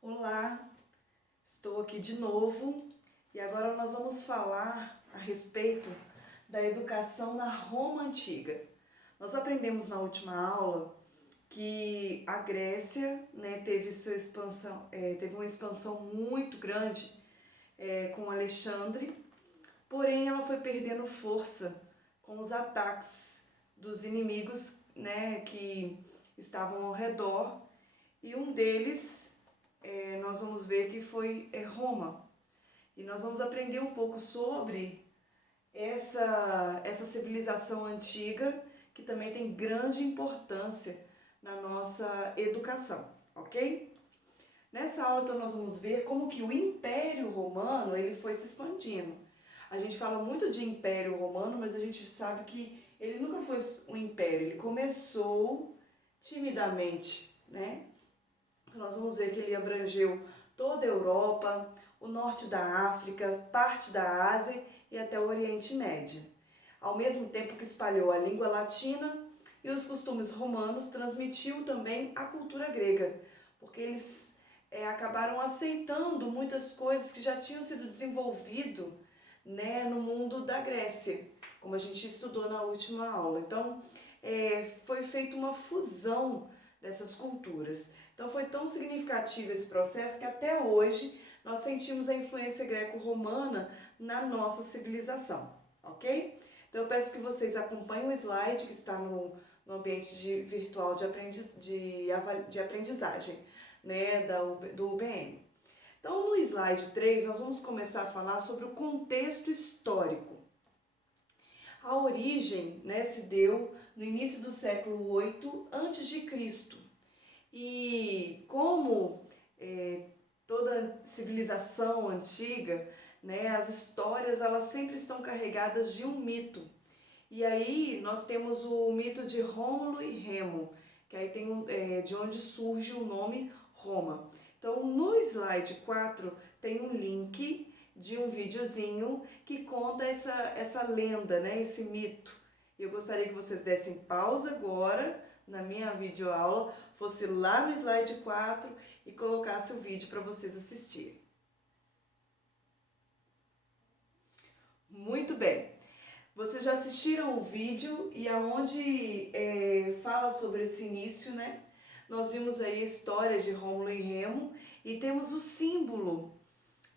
Olá, estou aqui de novo e agora nós vamos falar a respeito da educação na Roma Antiga. Nós aprendemos na última aula que a Grécia, teve teve uma expansão muito grande com Alexandre, porém ela foi perdendo força com os ataques dos inimigos, que estavam ao redor, e um deles nós vamos ver que foi Roma. E nós vamos aprender um pouco sobre essa civilização antiga, que também tem grande importância na nossa educação, ok? Nessa aula então, nós vamos ver como que o Império Romano ele foi se expandindo. A gente fala muito de Império Romano, mas a gente sabe que ele nunca foi um império, ele começou timidamente, né? Então, nós vamos ver que ele abrangeu toda a Europa, o norte da África, parte da Ásia e até o Oriente Médio. Ao mesmo tempo que espalhou a língua latina e os costumes romanos, transmitiu também a cultura grega, porque eles acabaram aceitando muitas coisas que já tinham sido desenvolvidas no mundo da Grécia, como a gente estudou na última aula. Então, foi feita uma fusão dessas culturas. Então foi tão significativo esse processo que até hoje nós sentimos a influência greco-romana na nossa civilização, ok? Então eu peço que vocês acompanhem o slide que está no ambiente virtual de aprendizagem, do UBM. Então no slide 3 nós vamos começar a falar sobre o contexto histórico. A origem se deu no início do século 8 a.C. E como toda civilização antiga, as histórias elas sempre estão carregadas de um mito. E aí nós temos o mito de Rômulo e Remo, que aí tem de onde surge o nome Roma. Então no slide 4 tem um link de um videozinho que conta essa lenda, esse mito. Eu gostaria que vocês dessem pausa agora na minha videoaula, fosse lá no slide 4 e colocasse o vídeo para vocês assistirem. Muito bem. Vocês já assistiram o vídeo e aonde fala sobre esse início, Nós vimos aí a história de Rômulo e Remo e temos o símbolo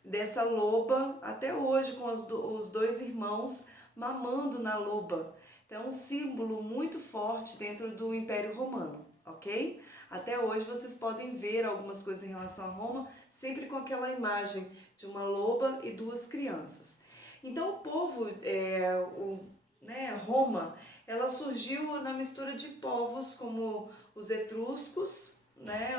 dessa loba até hoje com os dois irmãos mamando na loba. Então é um símbolo muito forte dentro do Império Romano, ok? Até hoje vocês podem ver algumas coisas em relação a Roma, sempre com aquela imagem de uma loba e duas crianças. Então o povo, Roma, ela surgiu na mistura de povos como os etruscos,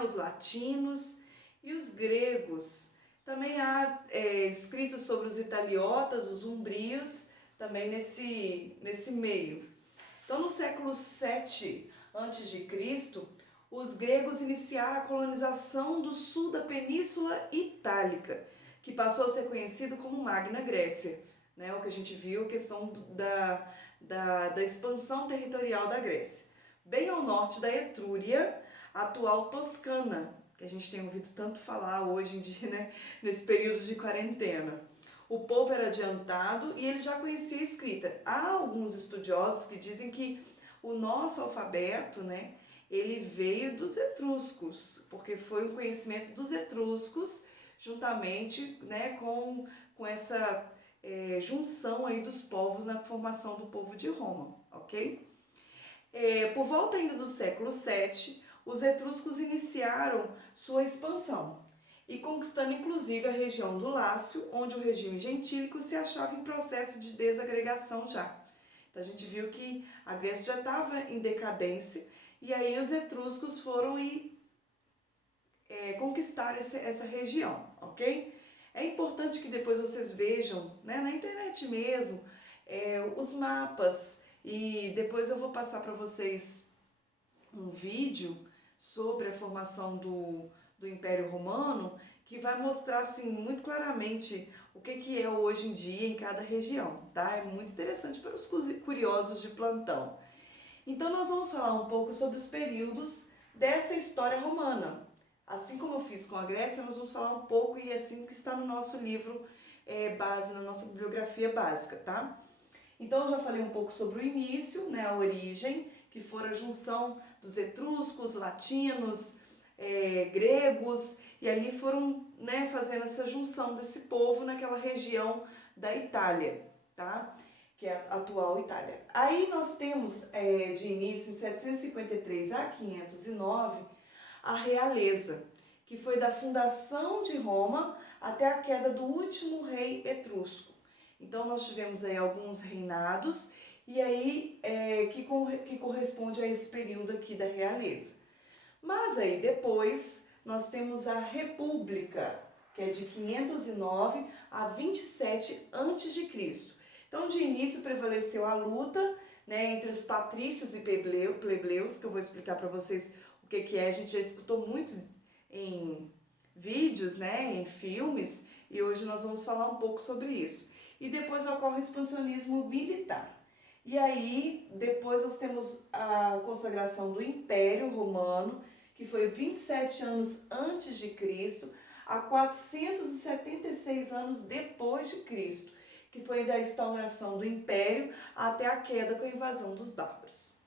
os latinos e os gregos. Também há escritos sobre os italiotas, os umbrios, também nesse meio. Então, no século 7 a.C., os gregos iniciaram a colonização do sul da Península Itálica, que passou a ser conhecido como Magna Grécia, o que a gente viu, a questão da expansão territorial da Grécia. Bem ao norte da Etrúria, a atual Toscana, que a gente tem ouvido tanto falar hoje em dia, nesse período de quarentena. O povo era adiantado e ele já conhecia a escrita. Há alguns estudiosos que dizem que o nosso alfabeto, ele veio dos etruscos, porque foi um conhecimento dos etruscos, juntamente com essa junção aí dos povos na formação do povo de Roma, ok? Por volta ainda do século 7, os etruscos iniciaram sua expansão e conquistando inclusive a região do Lácio, onde o regime gentílico se achava em processo de desagregação já. Então a gente viu que a Grécia já estava em decadência e aí os etruscos foram e conquistaram essa região, ok? É importante que depois vocês vejam, na internet mesmo, os mapas, e depois eu vou passar para vocês um vídeo sobre a formação do Império Romano, que vai mostrar assim, muito claramente o que é hoje em dia em cada região, tá? É muito interessante para os curiosos de plantão. Então nós vamos falar um pouco sobre os períodos dessa história romana, Assim como eu fiz com a Grécia, nós vamos falar um pouco, e assim que está no nosso livro base, na nossa bibliografia básica, tá? Então eu já falei um pouco sobre o início, né, a origem, que foi a junção dos etruscos, latinos, gregos, e ali foram, né, fazendo essa junção desse povo naquela região da Itália, tá? Que é a atual Itália. Aí nós temos, de início, em 753 a 509, a realeza, que foi da fundação de Roma até a queda do último rei etrusco. Então nós tivemos aí alguns reinados, e aí que corresponde a esse período aqui da realeza. Mas aí depois nós temos a República, que é de 509 a 27 a.C. Então de início prevaleceu a luta, né, entre os patrícios e plebeus, que eu vou explicar para vocês o que é. A gente já escutou muito em vídeos, né, em filmes, e hoje nós vamos falar um pouco sobre isso. E depois ocorre o expansionismo militar. E aí, depois nós temos a consagração do Império Romano, que foi 27 anos antes de Cristo, a 476 anos depois de Cristo, que foi da instauração do Império até a queda com a invasão dos bárbaros.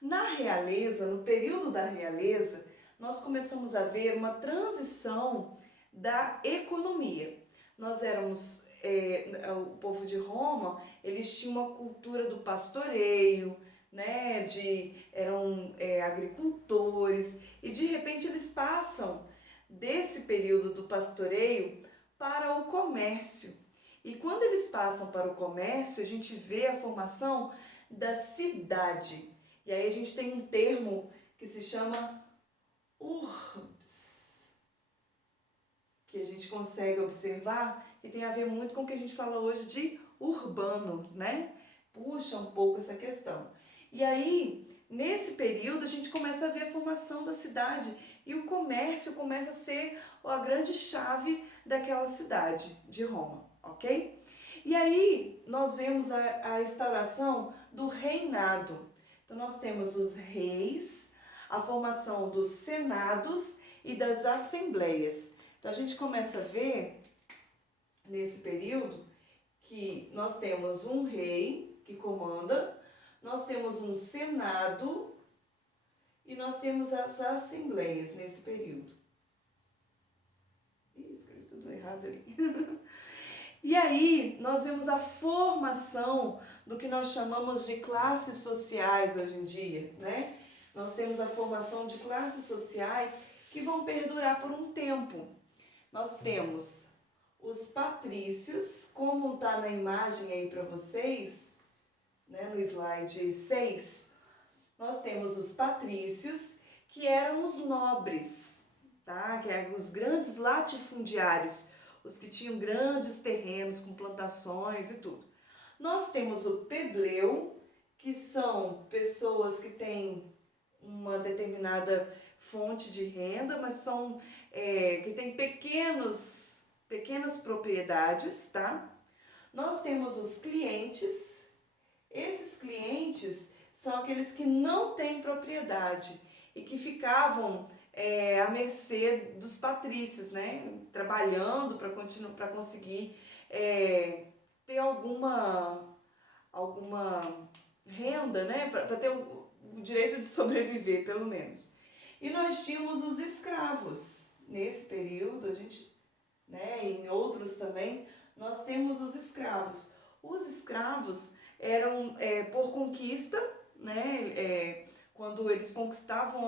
Na realeza, no período da realeza, nós começamos a ver uma transição da economia. Nós éramos, o povo de Roma, eles tinham uma cultura do pastoreio, né, eram agricultores, e de repente eles passam desse período do pastoreio para o comércio. E quando eles passam para o comércio, a gente vê a formação da cidade. E aí a gente tem um termo que se chama urbs, que a gente consegue observar e tem a ver muito com o que a gente fala hoje de urbano, né? Puxa um pouco essa questão. E aí, nesse período, a gente começa a ver a formação da cidade e o comércio começa a ser a grande chave daquela cidade de Roma, ok? E aí, nós vemos a instauração do reinado. Então, nós temos os reis, a formação dos senados e das assembleias. Então, a gente começa a ver, nesse período, que nós temos um rei que comanda, nós temos um senado e nós temos as assembleias nesse período. Ih, escrevi tudo errado ali. E aí nós vemos a formação do que nós chamamos de classes sociais hoje em dia, né? Nós temos a formação de classes sociais que vão perdurar por um tempo. Nós temos os patrícios, como está na imagem aí para vocês, né, no slide 6, nós temos os patrícios, que eram os nobres, tá? Que eram os grandes latifundiários, os que tinham grandes terrenos com plantações e tudo. Nós temos o plebeu, que são pessoas que têm uma determinada fonte de renda, mas são que têm pequenas propriedades, tá? Nós temos os clientes. Esses clientes são aqueles que não têm propriedade e que ficavam à mercê dos patrícios, né? Trabalhando para conseguir ter alguma renda, né? Para ter o direito de sobreviver, pelo menos. E nós tínhamos os escravos. Nesse período, a gente, né, em outros também, nós temos os escravos. Os escravos eram por conquista, né, quando eles conquistavam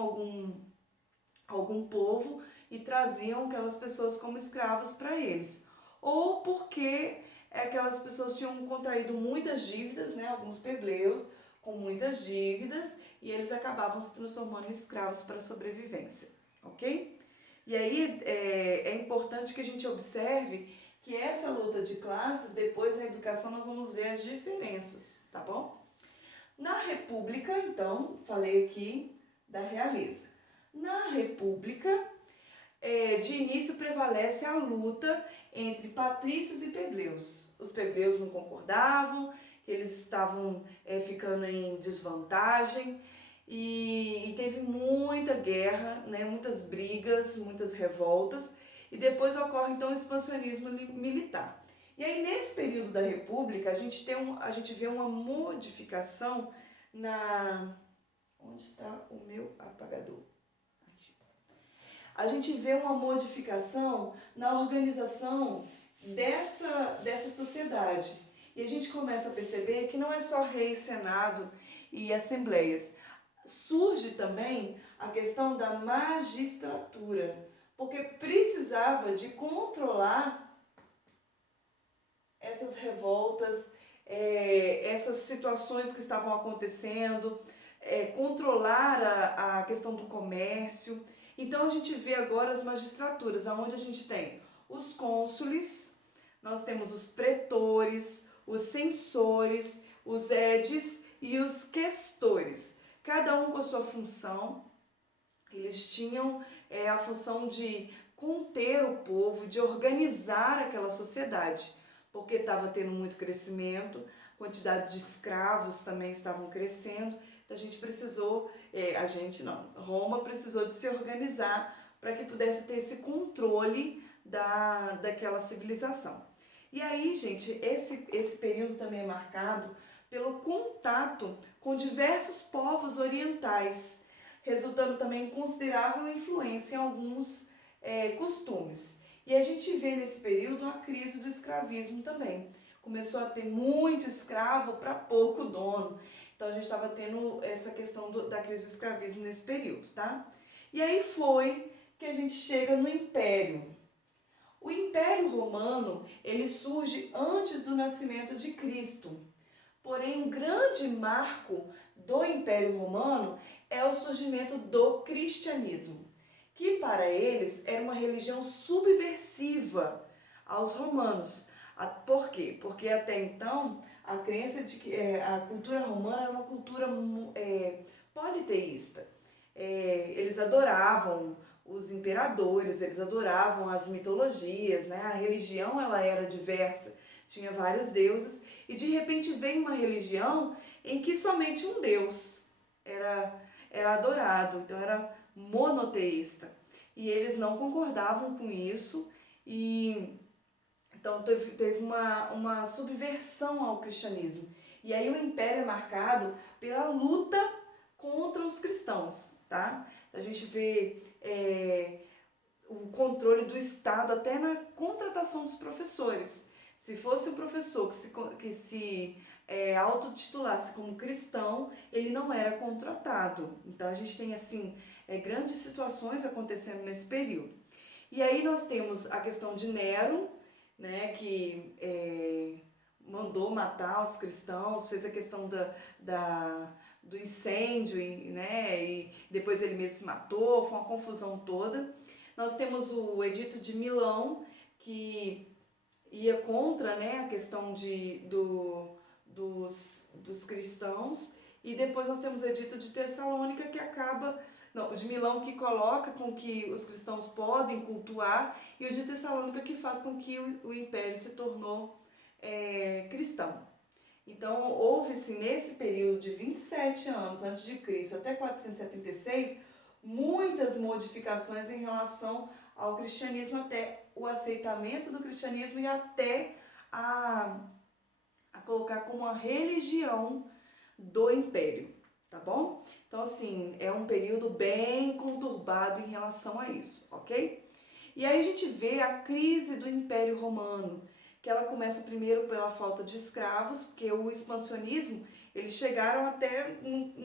algum povo e traziam aquelas pessoas como escravos para eles. Ou porque aquelas pessoas tinham contraído muitas dívidas, né, alguns plebeus com muitas dívidas, e eles acabavam se transformando em escravos para a sobrevivência, ok? E aí é importante que a gente observe que essa luta de classes, depois na educação nós vamos ver as diferenças, tá bom? Na República, então, falei aqui da realeza. Na República, de início prevalece a luta entre patrícios e plebeus. Os plebeus não concordavam, que eles estavam ficando em desvantagem, e teve muita guerra, né, muitas brigas, muitas revoltas, e depois ocorre então o expansionismo militar. E aí nesse período da República a gente vê uma modificação na... Onde está o meu apagador? Aqui. A gente vê uma modificação na organização dessa sociedade. E a gente começa a perceber que não é só rei, senado e assembleias. Surge também a questão da magistratura, porque precisava de controlar essas revoltas, essas situações que estavam acontecendo, controlar a questão do comércio. Então a gente vê agora as magistraturas, onde a gente tem os cônsules, nós temos os pretores, os censores, os edes e os questores. Cada um com a sua função. Eles tinham a função de conter o povo, de organizar aquela sociedade, porque estava tendo muito crescimento, quantidade de escravos também estavam crescendo, então a gente precisou, Roma precisou de se organizar para que pudesse ter esse controle daquela civilização. E aí, gente, esse período também é marcado pelo contato com diversos povos orientais, resultando também em considerável influência em alguns costumes. E a gente vê nesse período a crise do escravismo também. Começou a ter muito escravo para pouco dono. Então a gente estava tendo essa questão da crise do escravismo nesse período, tá? E aí foi que a gente chega no Império. O Império Romano, ele surge antes do nascimento de Cristo. Porém, um grande marco do Império Romano é o surgimento do cristianismo, que para eles era uma religião subversiva aos romanos. Por quê? Porque até então a crença de que a cultura romana era uma cultura politeísta. Eles adoravam os imperadores, eles adoravam as mitologias, né? A religião ela era diversa, tinha vários deuses, e de repente vem uma religião em que somente um Deus era adorado, então era monoteísta. E eles não concordavam com isso, e então teve uma subversão ao cristianismo. E aí o império é marcado pela luta contra os cristãos, tá? A gente vê o controle do Estado até na contratação dos professores. Se fosse um professor que se autotitulasse como cristão, ele não era contratado. Então a gente tem assim grandes situações acontecendo nesse período. E aí nós temos a questão de Nero, né, que mandou matar os cristãos, fez a questão do incêndio, né, e depois ele mesmo se matou, foi uma confusão toda. Nós temos o Edito de Milão, que ia contra, né, a questão dos cristãos, e depois nós temos o Edito de Tessalônica, de Milão, que coloca com que os cristãos podem cultuar, e o de Tessalônica, que faz com que o império se tornou cristão. Então, houve-se nesse período de 27 anos antes de Cristo até 476, muitas modificações em relação ao cristianismo, até o aceitamento do cristianismo e até a colocar como uma religião do império, tá bom? Então, assim, é um período bem conturbado em relação a isso, ok? E aí a gente vê a crise do Império Romano, que ela começa primeiro pela falta de escravos, porque o expansionismo, eles chegaram até,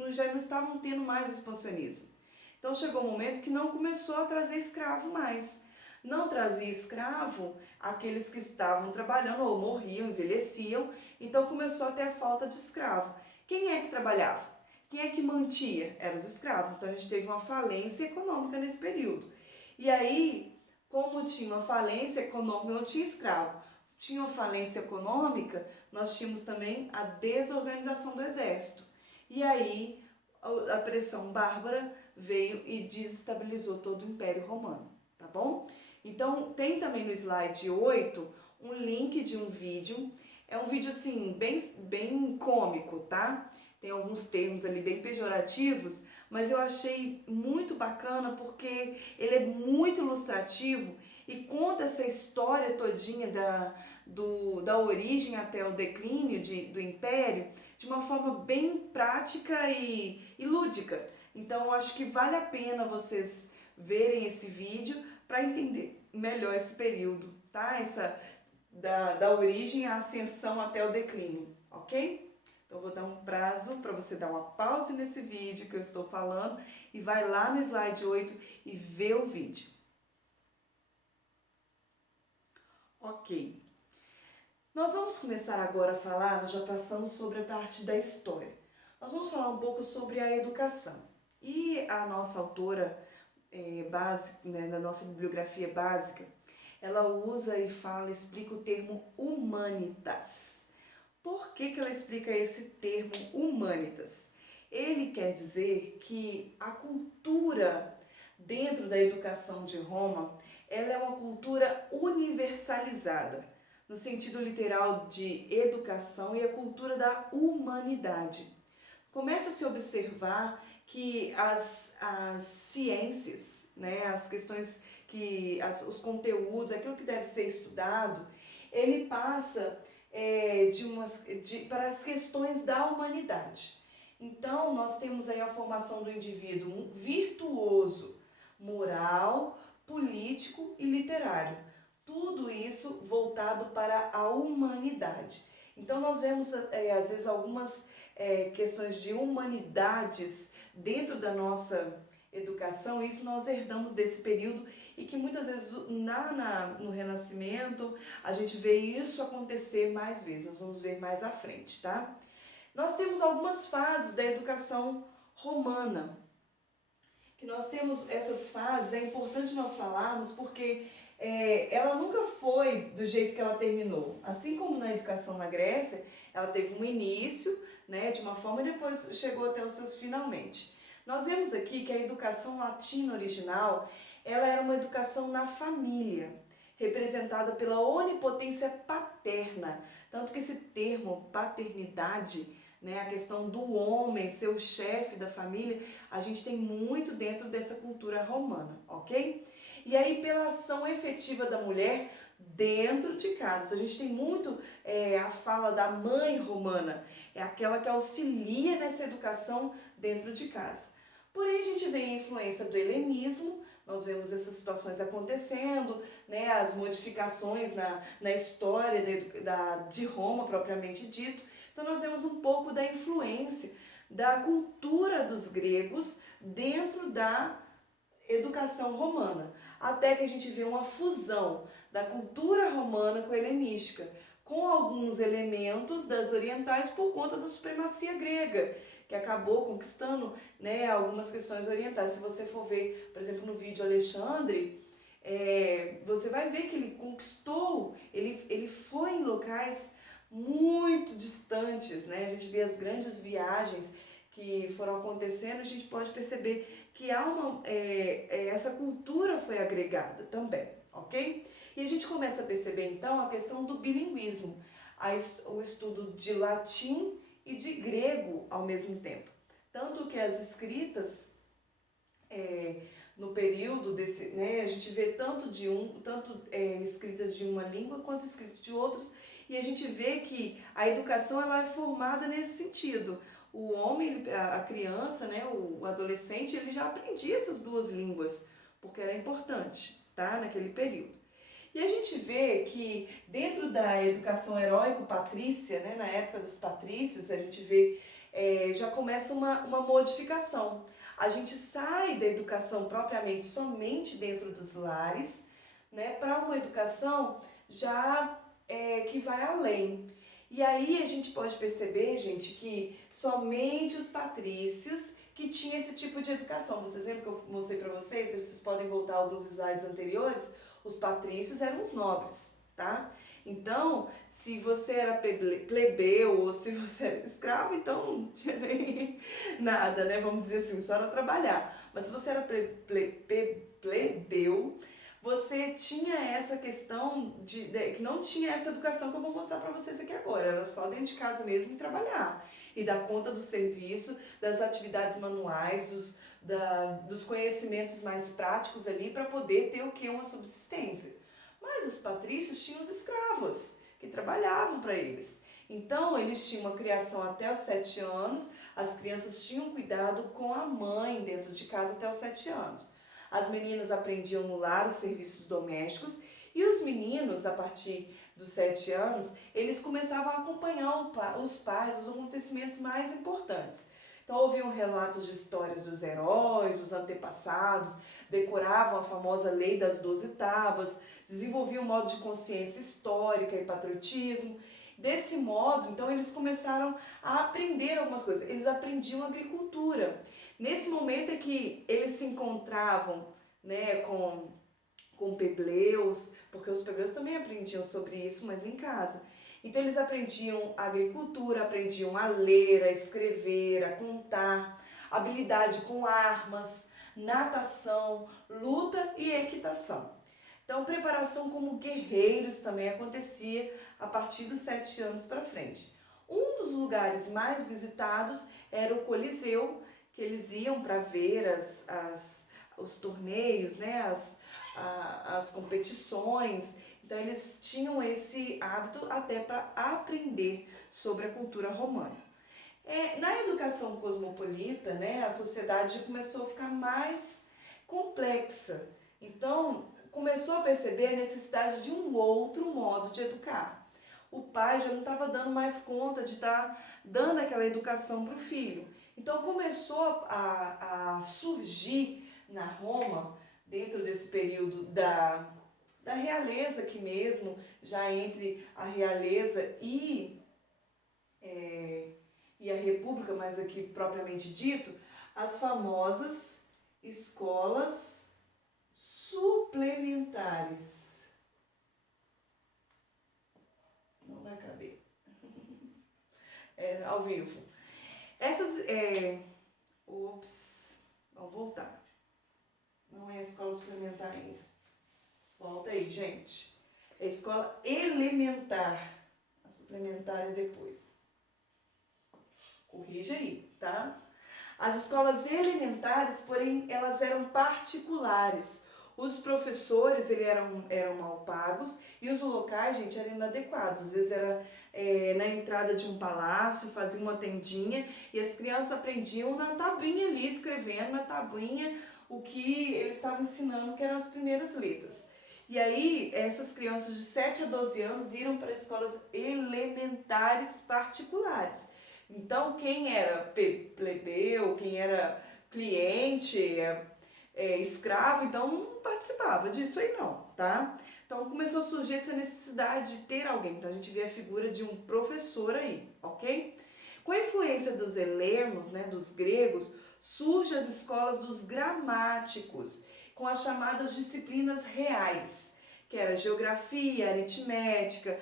já não estavam tendo mais o expansionismo. Então chegou um momento que não começou a trazer escravo mais. Não trazia escravo aqueles que estavam trabalhando ou morriam, envelheciam, então começou a ter a falta de escravo. Quem é que trabalhava? Quem é que mantia? Eram os escravos. Então a gente teve uma falência econômica nesse período. E aí, como tinha uma falência econômica, não tinha escravo, tinha uma falência econômica, nós tínhamos também a desorganização do exército. E aí a pressão bárbara veio e desestabilizou todo o Império Romano, tá bom? Então tem também no slide 8 um link de um vídeo, é um vídeo assim bem cômico, tá? tem alguns termos ali bem pejorativos, mas eu achei muito bacana porque ele é muito ilustrativo e conta essa história todinha da origem até o declínio do Império de uma forma bem prática e lúdica. Então, eu acho que vale a pena vocês verem esse vídeo para entender melhor esse período, tá? Da origem à ascensão até o declínio, ok? Então, eu vou dar um prazo para você dar uma pausa nesse vídeo que eu estou falando e vai lá no slide 8 e vê o vídeo. Ok. Nós vamos começar agora a falar, nós já passamos sobre a parte da história. Nós vamos falar um pouco sobre a educação. E a nossa autora básica, né, na nossa bibliografia básica, ela usa e fala, explica o termo humanitas. Por que ela explica esse termo humanitas? Ele quer dizer que a cultura dentro da educação de Roma, ela é uma cultura universalizada, no sentido literal de educação e a cultura da humanidade. Começa a se observar que as ciências, né, as questões os conteúdos, aquilo que deve ser estudado, ele passa para as questões da humanidade. Então, nós temos aí a formação do indivíduo virtuoso, moral, político e literário. Tudo isso voltado para a humanidade. Então, nós vemos, às vezes, algumas questões de humanidades dentro da nossa educação, isso nós herdamos desse período e que muitas vezes no Renascimento a gente vê isso acontecer mais vezes, nós vamos ver mais à frente, tá? Nós temos algumas fases da educação romana, que nós temos essas fases, é importante nós falarmos porque ela nunca foi do jeito que ela terminou. Assim como na educação na Grécia, ela teve um início, né, de uma forma e depois chegou até os seus finalmente. Nós vemos aqui que a educação latina original, ela era uma educação na família, representada pela onipotência paterna. Tanto que esse termo paternidade, né, a questão do homem ser o chefe da família, a gente tem muito dentro dessa cultura romana, ok? E aí pela ação efetiva da mulher dentro de casa. Então a gente tem muito a fala da mãe romana, é aquela que auxilia nessa educação dentro de casa. Porém a gente vê a influência do helenismo, nós vemos essas situações acontecendo, né, as modificações na história de Roma propriamente dito. Então nós vemos um pouco da influência da cultura dos gregos dentro da educação romana, até que a gente vê uma fusão da cultura romana com a helenística, com alguns elementos das orientais por conta da supremacia grega, que acabou conquistando, né, algumas questões orientais. Se você for ver, por exemplo, no vídeo Alexandre, você vai ver que ele conquistou, ele foi em locais muito distantes, né? A gente vê as grandes viagens que foram acontecendo, a gente pode perceber que há essa cultura foi agregada também, ok? E a gente começa a perceber então a questão do bilinguismo, o estudo de latim e de grego ao mesmo tempo. Tanto que as escritas no período desse, né, a gente vê tanto escritas de uma língua quanto escritas de outras, e a gente vê que a educação ela é formada nesse sentido. O homem, a criança, né, o adolescente, ele já aprendia essas duas línguas, porque era importante, tá, naquele período. E a gente vê que dentro da educação heróico-patrícia, né, na época dos patrícios, a gente vê, já começa uma modificação. A gente sai da educação propriamente somente dentro dos lares, né, para uma educação já que vai além. E aí a gente pode perceber, gente, que somente os patrícios que tinham esse tipo de educação. Vocês lembram que eu mostrei para vocês? Vocês podem voltar alguns slides anteriores. Os patrícios eram os nobres, tá? Então, se você era plebeu ou se você era escravo, então não tinha nem nada, né? Vamos dizer assim, só era trabalhar. Mas se você era plebeu, você tinha essa questão que não tinha essa educação que eu vou mostrar para vocês aqui agora. Era só dentro de casa mesmo e trabalhar. e dar conta do serviço, das atividades manuais, dos conhecimentos mais práticos ali para poder ter o que? Uma subsistência. Mas os patrícios tinham os escravos que trabalhavam para eles. Então, eles tinham uma criação até os 7 anos, as crianças tinham cuidado com a mãe dentro de casa até os 7 anos. As meninas aprendiam no lar os serviços domésticos e os meninos, a partir dos 7 anos, eles começavam a acompanhar os pais, os acontecimentos mais importantes. Então, ouviam relatos de histórias dos heróis, dos antepassados, decoravam a famosa Lei das 12 Tábuas, desenvolviam um modo de consciência histórica e patriotismo. Desse modo, então, eles começaram a aprender algumas coisas. Eles aprendiam agricultura. Nesse momento é que eles se encontravam, né, com plebeus, porque os plebeus também aprendiam sobre isso, mas em casa. Então eles aprendiam agricultura, aprendiam a ler, a escrever, a contar, habilidade com armas, natação, luta e equitação. Então preparação como guerreiros também acontecia a partir dos 7 anos para frente. Um dos lugares mais visitados era o Coliseu, que eles iam para ver os torneios, né, as competições. Então eles tinham esse hábito até para aprender sobre a cultura romana. Na educação cosmopolita, né, a sociedade começou a ficar mais complexa. Então começou a perceber a necessidade de um outro modo de educar. O pai já não estava dando mais conta de estar dando aquela educação para o filho. Então começou a surgir na Roma, dentro desse período da realeza aqui mesmo, já entre a realeza e a república, mas aqui propriamente dito, as famosas escolas suplementares. Não vai caber. Ao vivo. Essas, vamos voltar. Não é a escola suplementar ainda. Volta aí, gente. É a escola elementar. A suplementar é depois. Corrija aí, tá? As escolas elementares, porém, elas eram particulares. Os professores eram mal pagos e os locais, gente, eram inadequados. Às vezes era na entrada de um palácio, faziam uma tendinha e as crianças aprendiam na tabuinha ali, escrevendo na tabuinha o que eles estavam ensinando, que eram as primeiras letras. E aí, essas crianças de 7 a 12 anos iam para escolas elementares particulares. Então, quem era plebeu, quem era cliente, escravo, então não participava disso aí não, tá? Então começou a surgir essa necessidade de ter alguém. Então a gente vê a figura de um professor aí, ok? Com a influência dos helenos, né, dos gregos, surgem as escolas dos gramáticos, com as chamadas disciplinas reais, que era geografia, aritmética,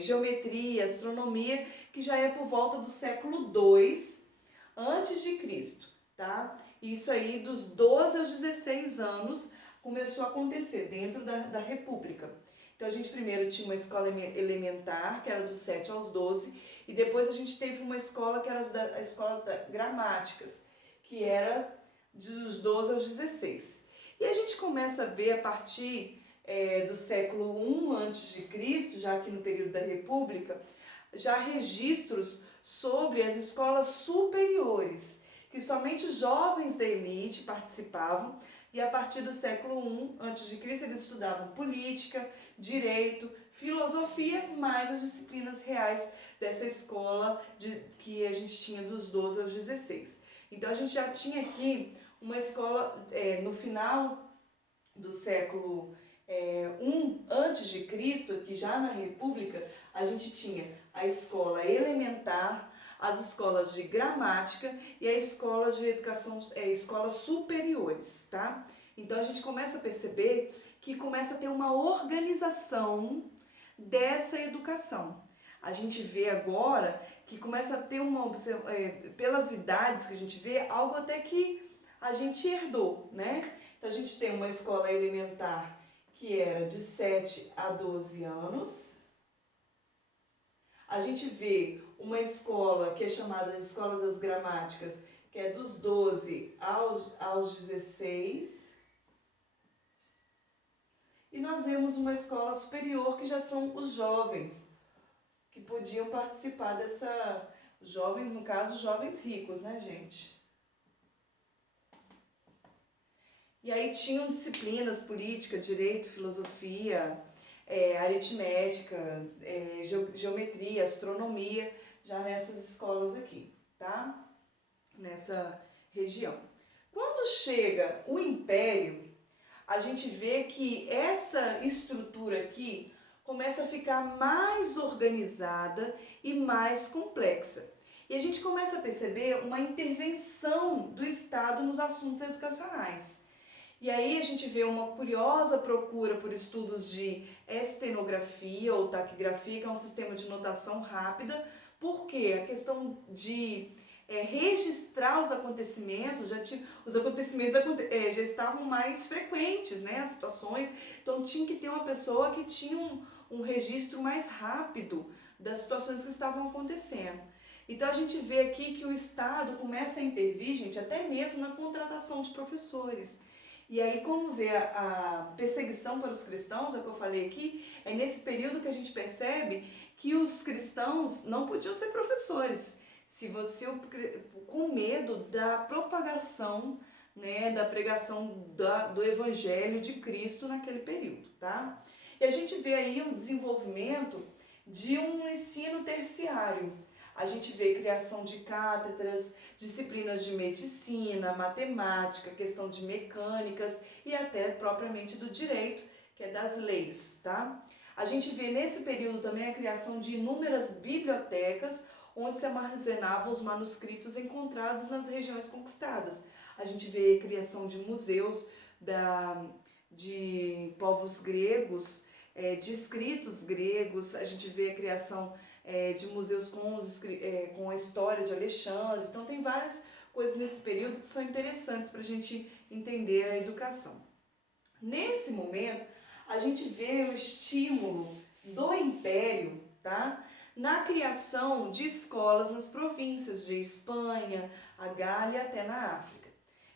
geometria, astronomia, que já é por volta do século II antes de Cristo, tá? Isso aí dos 12 aos 16 anos começou a acontecer dentro da República. Então a gente primeiro tinha uma escola elementar, que era dos 7 aos 12, e depois a gente teve uma escola que era as escolas gramáticas, que era dos 12 aos 16. E a gente começa a ver a partir do século I a.C., já aqui no período da República, já registros sobre as escolas superiores, que somente os jovens da elite participavam, e a partir do século I a.C. eles estudavam política, direito, filosofia, mais as disciplinas reais dessa escola que a gente tinha dos 12 aos 16. Então a gente já tinha aqui uma escola no final do século I a.C., que já na República a gente tinha a escola elementar, as escolas de gramática e a escola de educação, escolas superiores, tá? Então a gente começa a perceber que começa a ter uma organização dessa educação. A gente vê agora que começa a ter pelas idades que a gente vê, algo até que a gente herdou, né? Então a gente tem uma escola elementar que era de 7 a 12 anos, A gente vê uma escola que é chamada de Escola das Gramáticas, que é dos 12 aos 16. E nós vemos uma escola superior que já são os jovens, que podiam participar dessa... Jovens, no caso, jovens ricos, né, gente? E aí tinham disciplinas, política, direito, filosofia, aritmética, geometria, astronomia, já nessas escolas aqui, tá? Nessa região. Quando chega o Império, a gente vê que essa estrutura aqui começa a ficar mais organizada e mais complexa. E a gente começa a perceber uma intervenção do Estado nos assuntos educacionais. E aí a gente vê uma curiosa procura por estudos de estenografia ou taquigrafia, que é um sistema de notação rápida, porque a questão de registrar os acontecimentos, os acontecimentos já estavam mais frequentes, né, as situações, então tinha que ter uma pessoa que tinha um registro mais rápido das situações que estavam acontecendo. Então a gente vê aqui que o Estado começa a intervir, gente, até mesmo na contratação de professores. E aí, como vê a perseguição para os cristãos, é o que eu falei aqui, é nesse período que a gente percebe que os cristãos não podiam ser professores, se você com medo da propagação, né, da pregação do Evangelho de Cristo naquele período, tá? E a gente vê aí um desenvolvimento de um ensino terciário. A gente vê criação de cátedras, disciplinas de medicina, matemática, questão de mecânicas e até propriamente do direito, que é das leis, tá? A gente vê nesse período também a criação de inúmeras bibliotecas, onde se armazenavam os manuscritos encontrados nas regiões conquistadas. A gente vê a criação de museus de povos gregos, de escritos gregos, a gente vê a criação de museus com a história de Alexandre. Então tem várias coisas nesse período que são interessantes para a gente entender a educação. Nesse momento, a gente vê o estímulo do Império, tá? Na criação de escolas nas províncias de Espanha, a Gália e até na África.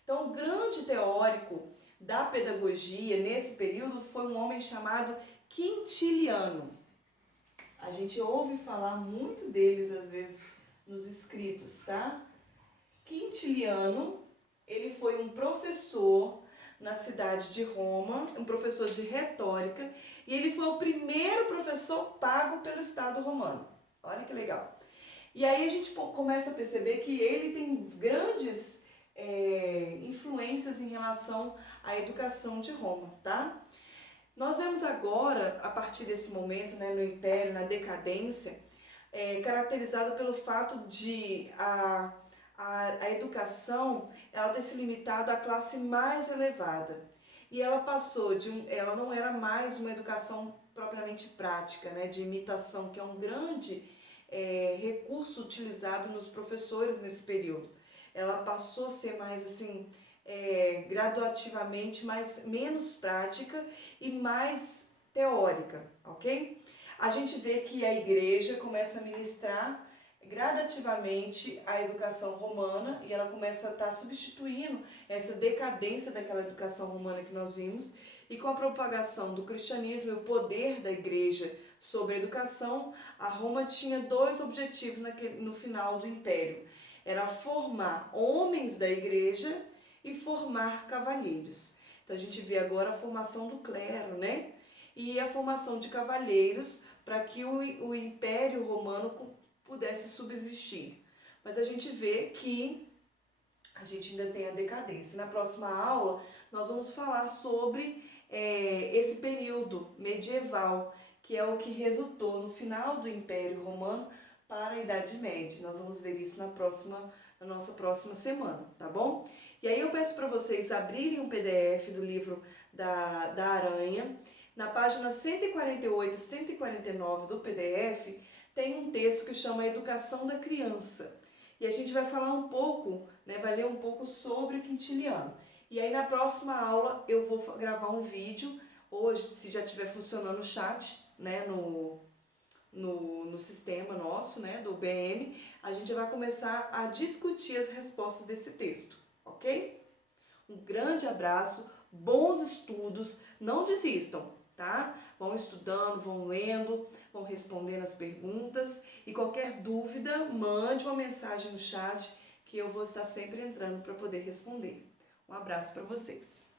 Então, o grande teórico da pedagogia nesse período foi um homem chamado Quintiliano. A gente ouve falar muito deles, às vezes, nos escritos, tá? Quintiliano, ele foi um professor na cidade de Roma, um professor de retórica, e ele foi o primeiro professor pago pelo Estado romano. Olha que legal. E aí a gente começa a perceber que ele tem grandes influências em relação à educação de Roma, tá? Nós vemos agora, a partir desse momento, né, no Império, na decadência, caracterizada pelo fato de a educação ela ter se limitado à classe mais elevada. E ela passou ela não era mais uma educação propriamente prática, né, de imitação, que é um grande recurso utilizado nos professores nesse período. Ela passou a ser mais assim, graduativamente menos prática e mais teórica, ok? A gente vê que a igreja começa a ministrar gradativamente a educação romana e ela começa a estar substituindo essa decadência daquela educação romana que nós vimos, e com a propagação do cristianismo e o poder da igreja sobre a educação, a Roma tinha dois objetivos no final do Império. Era formar homens da igreja e formar cavalheiros. Então a gente vê agora a formação do clero, né? E a formação de cavalheiros para que o Império Romano pudesse subsistir. Mas a gente vê que a gente ainda tem a decadência. Na próxima aula nós vamos falar sobre esse período medieval, que é o que resultou no final do Império Romano para a Idade Média. Nós vamos ver isso na nossa próxima semana, tá bom? E aí eu peço para vocês abrirem um PDF do livro da Aranha. Na página 148 e 149 do PDF tem um texto que chama Educação da Criança. E a gente vai falar um pouco, né, vai ler um pouco sobre o Quintiliano. E aí na próxima aula eu vou gravar um vídeo, hoje, se já estiver funcionando o chat, né, no sistema nosso, né, do BM, a gente vai começar a discutir as respostas desse texto, ok? Um grande abraço, bons estudos, não desistam, tá? Vão estudando, vão lendo, vão respondendo as perguntas e qualquer dúvida, mande uma mensagem no chat que eu vou estar sempre entrando para poder responder. Um abraço para vocês.